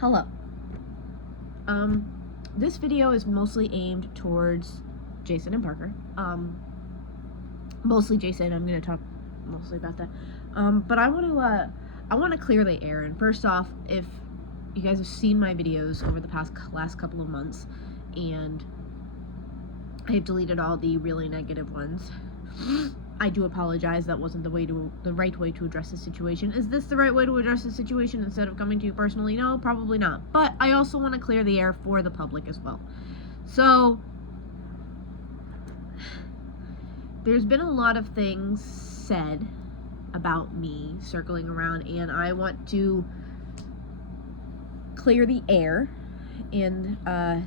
Hello. This video is mostly aimed towards Jason and Parker. Mostly Jason. I'm gonna talk mostly about that. But I want to clear the air. And first off, if you guys have seen my videos over the last couple of months, and I've deleted all the really negative ones, I do apologize. That wasn't the right way to address the situation. Is this the right way to address the situation instead of coming to you personally? No, probably not. But I also want to clear the air for the public as well. So there's been a lot of things said about me circling around, and I want to clear the air and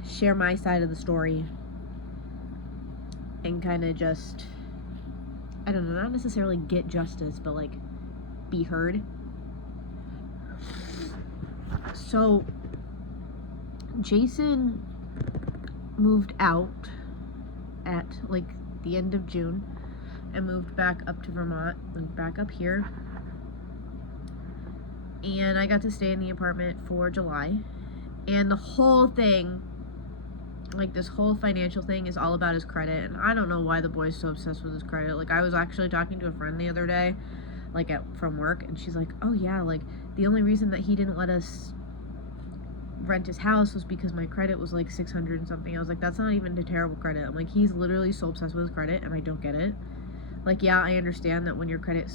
share my side of the story and kind of just, I don't know, not necessarily get justice, but like be heard. So Jason moved out at like the end of June and moved back up to Vermont, moved back up here. And I got to stay in the apartment for July. And the whole thing, like this whole financial thing, is all about his credit. And I don't know why the boy's so obsessed with his credit. Like, I was actually talking to a friend the other day, like from work, and she's like, oh yeah, like the only reason that he didn't let us rent his house was because my credit was like 600 and something. I was like, that's not even a terrible credit. I'm like, he's literally so obsessed with his credit, and I don't get it. Like, yeah, I understand that when your credit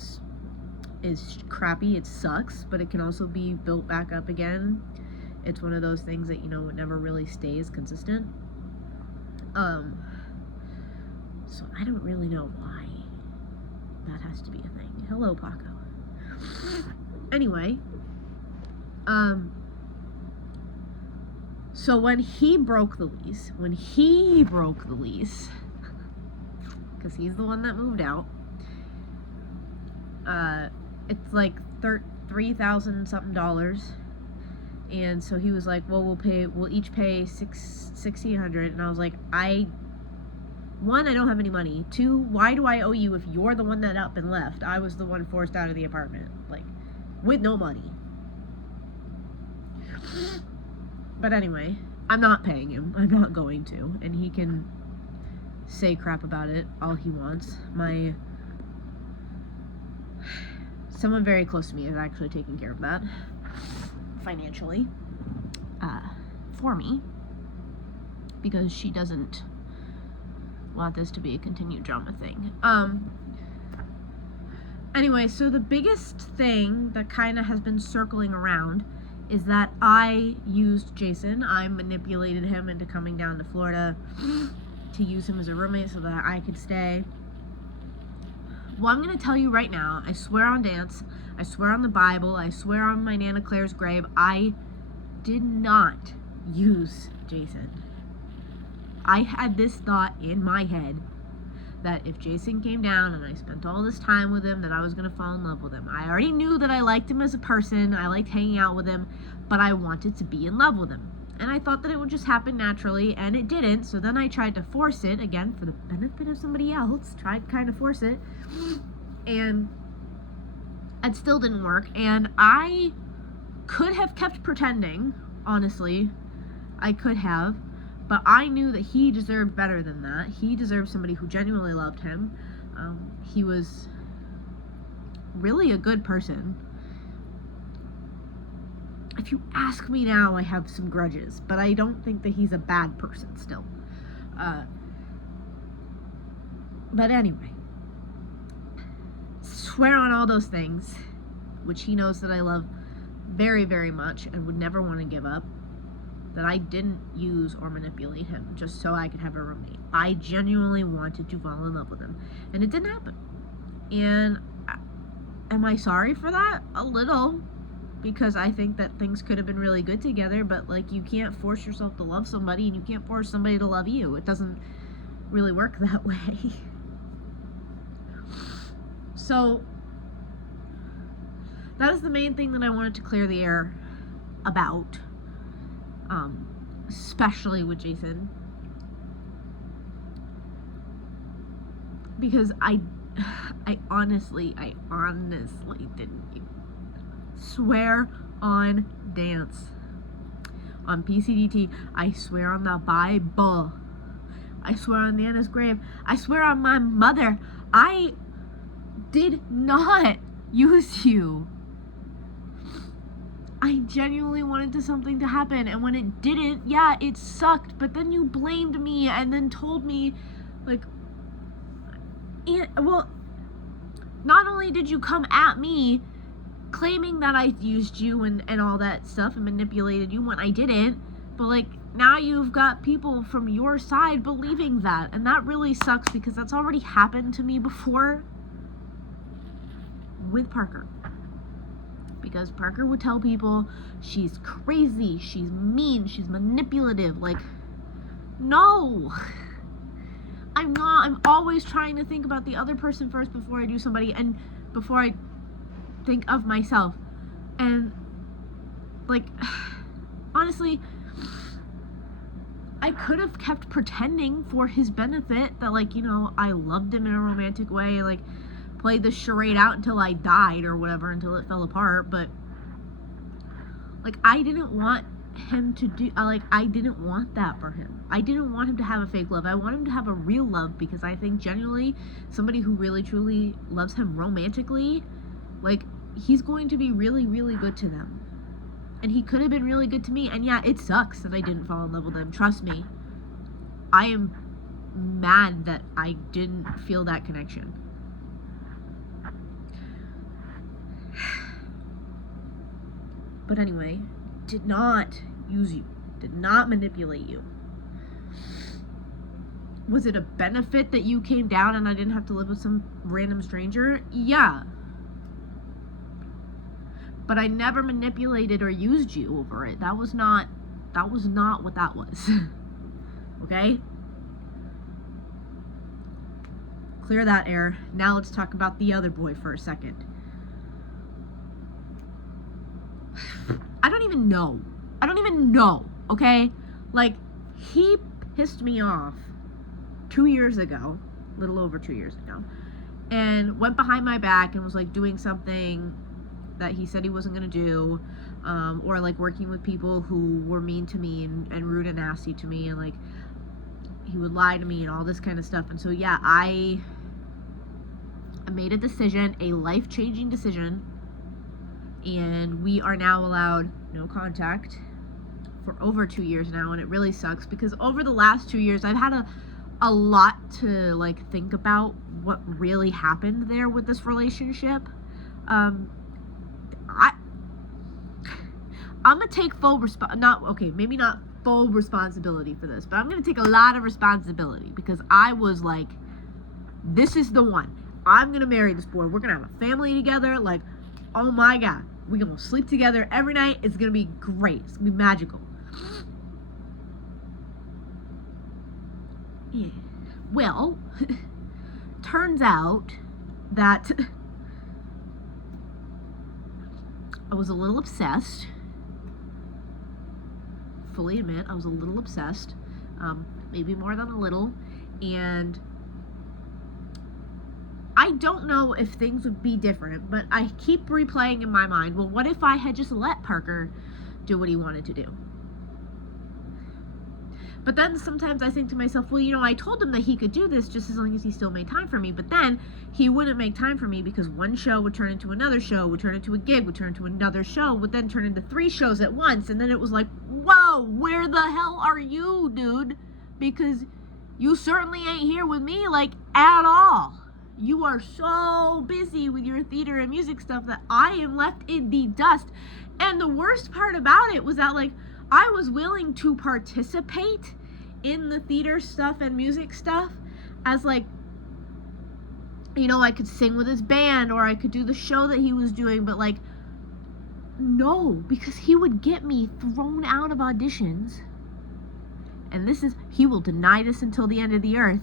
is crappy, it sucks, but it can also be built back up again. It's one of those things that, you know, it never really stays consistent. So I don't really know why that has to be a thing. Hello, Paco. Anyway, so when he broke the lease, because he's the one that moved out, it's like $3,000 something, and so he was like, well, we'll each pay $1,600, and I was like, one, I don't have any money. Two, why do I owe you if you're the one that up and left? I was the one forced out of the apartment, like, with no money. But anyway, I'm not paying him. I'm not going to, and he can say crap about it all he wants. Someone very close to me is actually taking care of that financially for me, because she doesn't want this to be a continued drama thing. Anyway, so the biggest thing that kind of has been circling around is that I used Jason. I manipulated him into coming down to Florida to use him as a roommate so that I could stay. Well, I'm going to tell you right now, I swear on Dance, I swear on the Bible, I swear on my Nana Claire's grave, I did not use Jason. I had this thought in my head that if Jason came down and I spent all this time with him, that I was going to fall in love with him. I already knew that I liked him as a person, I liked hanging out with him, but I wanted to be in love with him. And I thought that it would just happen naturally, and it didn't. So then I tried to force it, again, for the benefit of somebody else, tried to kind of force it, and it still didn't work. And I could have kept pretending, honestly. I could have, but I knew that he deserved better than that. He deserved somebody who genuinely loved him. He was really a good person. If you ask me now, I have some grudges, but I don't think that he's a bad person still. But anyway, swear on all those things, which he knows that I love very, very much and would never want to give up, that I didn't use or manipulate him just so I could have a roommate. I genuinely wanted to fall in love with him, and it didn't happen. And am I sorry for that? A little. Because I think that things could have been really good together, but like, you can't force yourself to love somebody, and you can't force somebody to love you. It doesn't really work that way. So that is the main thing that I wanted to clear the air about, especially with Jason, because I honestly didn't. Swear on Dance, on PCDT. I swear on the Bible. I swear on Nana's grave. I swear on my mother. I did not use you. I genuinely wanted something to happen, and when it didn't, yeah, it sucked, but then you blamed me and then told me, like, well, not only did you come at me claiming that I used you and all that stuff and manipulated you when I didn't, but, like, now you've got people from your side believing that, and that really sucks because that's already happened to me before with Parker. Because Parker would tell people she's crazy, she's mean, she's manipulative. Like, no, I'm not. I'm always trying to think about the other person first before I do somebody and before I think of myself. And, like, honestly, I could have kept pretending for his benefit that, like, you know, I loved him in a romantic way, like, played the charade out until I died or whatever, until it fell apart. But, like, I didn't want him to do, I didn't want that for him. I didn't want him to have a fake love. I want him to have a real love, because I think genuinely somebody who really truly loves him romantically, like, he's going to be really, really good to them. And he could have been really good to me. And yeah, it sucks that I didn't fall in love with him. Trust me. I am mad that I didn't feel that connection. But anyway, did not use you. Did not manipulate you. Was it a benefit that you came down and I didn't have to live with some random stranger? Yeah. But I never manipulated or used you over it. That was not what that was. Okay? Clear that air. Now let's talk about the other boy for a second. I don't even know, okay? Like, he pissed me off 2 years ago, a little over 2 years ago, and went behind my back and was, like, doing something that he said he wasn't gonna do, or, like, working with people who were mean to me and rude and nasty to me, and, like, he would lie to me and all this kind of stuff. And so, yeah, I made a decision, a life-changing decision, and we are now allowed no contact for over 2 years now, and it really sucks because over the last 2 years I've had a lot to, like, think about what really happened there with this relationship. I'm gonna take maybe not full responsibility for this, but I'm gonna take a lot of responsibility because I was like, this is the one. I'm gonna marry this boy. We're gonna have a family together. Like, oh my God. We're gonna sleep together every night. It's gonna be great. It's gonna be magical. Yeah. Well, turns out that I was a little obsessed. Fully admit, I was a little obsessed. Maybe more than a little. And I don't know if things would be different, but I keep replaying in my mind, well, what if I had just let Parker do what he wanted to do? But then sometimes I think to myself, well, you know, I told him that he could do this just as long as he still made time for me. But then he wouldn't make time for me because one show would turn into another show, would turn into a gig, would turn into another show, would then turn into 3 shows at once. And then it was like, whoa, where the hell are you, dude? Because you certainly ain't here with me, like, at all. You are so busy with your theater and music stuff that I am left in the dust. And the worst part about it was that, like, I was willing to participate in the theater stuff and music stuff as, like, you know, I could sing with his band or I could do the show that he was doing, but, like, no, because he would get me thrown out of auditions. And he will deny this until the end of the earth.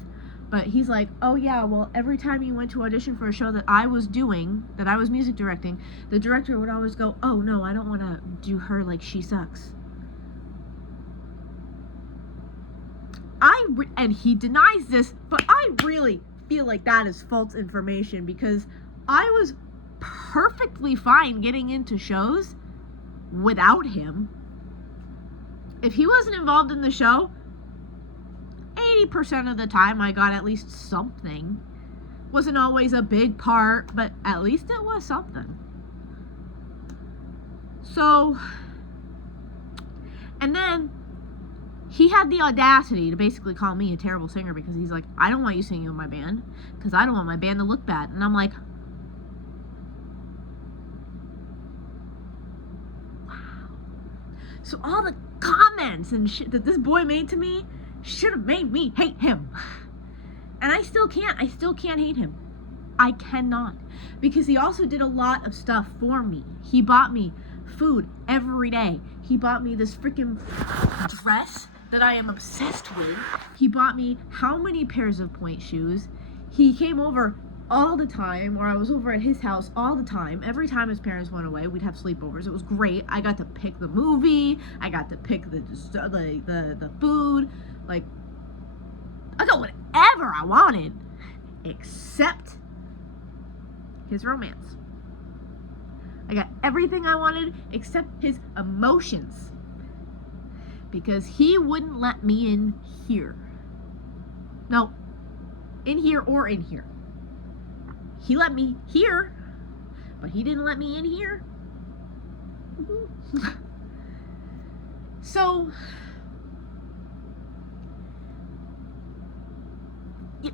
But he's like, oh yeah, well, every time you went to audition for a show that I was doing, that I was music directing, the director would always go, oh no, I don't want to do her, like, she sucks. And he denies this, but I really feel like that is false information because I was perfectly fine getting into shows without him. if he wasn't involved in the show, 80% of the time I got at least something. Wasn't always a big part, but at least it was something. So, and then he had the audacity to basically call me a terrible singer because he's like, I don't want you singing with my band because I don't want my band to look bad. And I'm like, wow. So all the comments and shit that this boy made to me should have made me hate him. And I still can't hate him. I cannot. Because he also did a lot of stuff for me. He bought me food every day. He bought me this freaking dress that I am obsessed with. He bought me how many pairs of pointe shoes. He came over all the time, or I was over at his house all the time. Every time his parents went away, we'd have sleepovers. It was great. I got to pick the movie. I got to pick the food. Like, I got whatever I wanted, except his romance. I got everything I wanted except his emotions. Because he wouldn't let me in here. No, in here or in here. He let me here, but he didn't let me in here. So,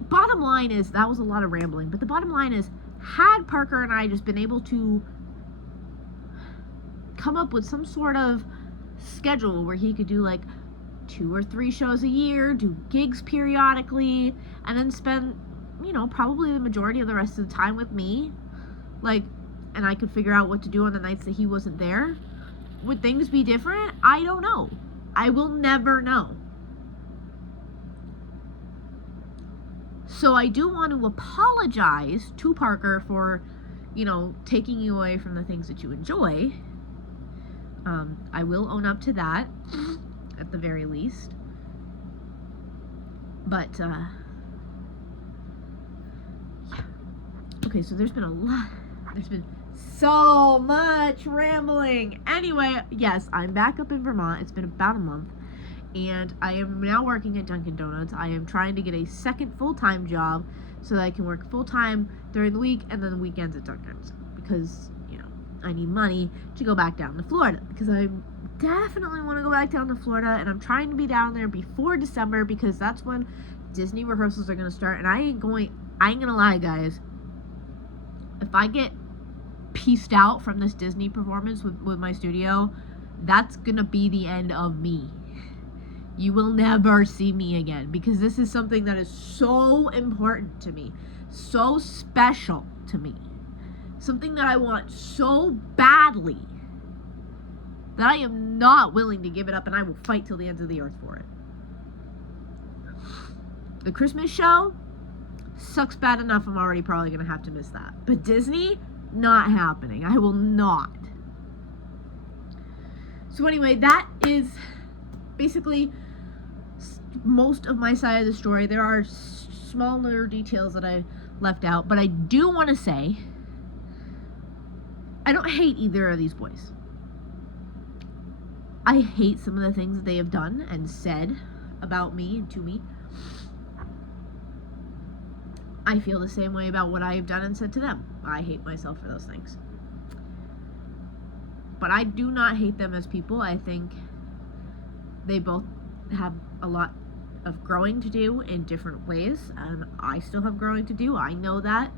bottom line is, that was a lot of rambling, but the bottom line is, had Parker and I just been able to come up with some sort of schedule where he could do like 2 or 3 shows a year, do gigs periodically, and then spend, you know, probably the majority of the rest of the time with me, like, and I could figure out what to do on the nights that he wasn't there, would things be different? I don't know. I will never know. So I do want to apologize to Parker for, you know, taking you away from the things that you enjoy. I will own up to that, at the very least. But, yeah. Okay, so there's been so much rambling. Anyway, yes, I'm back up in Vermont. It's been about a month. And I am now working at Dunkin' Donuts. I am trying to get a second full-time job so that I can work full-time during the week and then the weekends at Dunkin's. Because, you know, I need money to go back down to Florida. Because I definitely want to go back down to Florida. And I'm trying to be down there before December because that's when Disney rehearsals are going to start. And I ain't gonna lie, guys. If I get pieced out from this Disney performance with my studio, that's going to be the end of me. You will never see me again because this is something that is so important to me, so special to me, something that I want so badly that I am not willing to give it up, and I will fight till the ends of the earth for it. The Christmas show sucks bad enough. I'm already probably going to have to miss that. But Disney, not happening. I will not. So anyway, that is basically most of my side of the story. There are smaller details that I left out, but I do want to say I don't hate either of these boys. I hate some of the things that they have done and said about me and to me. I feel the same way about what I have done and said to them. I hate myself for those things. But I do not hate them as people. I think they both have a lot of growing to do in different ways, and I still have growing to do. I know that.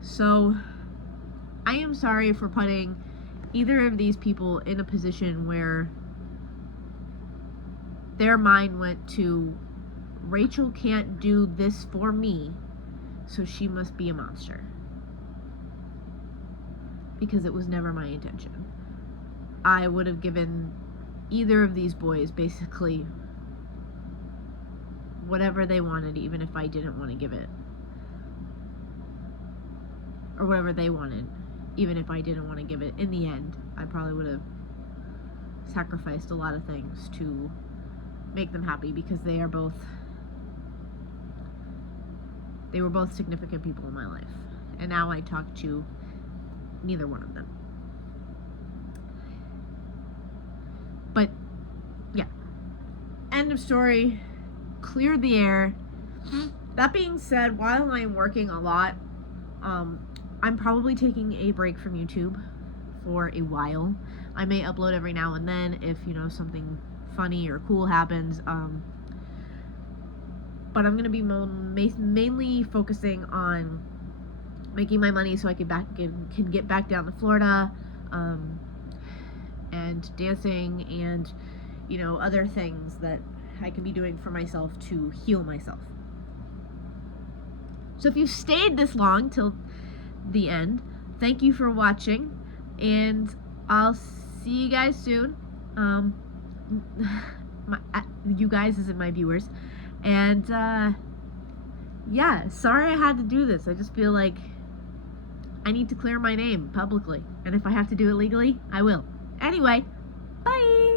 So I am sorry for putting either of these people in a position where their mind went to, Rachel can't do this for me, so she must be a monster. Because it was never my intention. I would have given either of these boys basically whatever they wanted, even if I didn't want to give it. Or whatever they wanted, even if I didn't want to give it. In the end, I probably would have sacrificed a lot of things to make them happy, because they were both significant people in my life. And now I talk to neither one of them. But yeah, end of story. Cleared the air. That being said, while I'm working a lot, I'm probably taking a break from YouTube for a while. I may upload every now and then if, something funny or cool happens. But I'm going to be mainly focusing on making my money so I can get back down to Florida, and dancing and, other things that I can be doing for myself to heal myself. So if you stayed this long till the end, thank you for watching, and I'll see you guys soon. You guys as in my viewers. And yeah, sorry I had to do this. I just feel like I need to clear my name publicly, and if I have to do it legally, I will. Anyway, bye.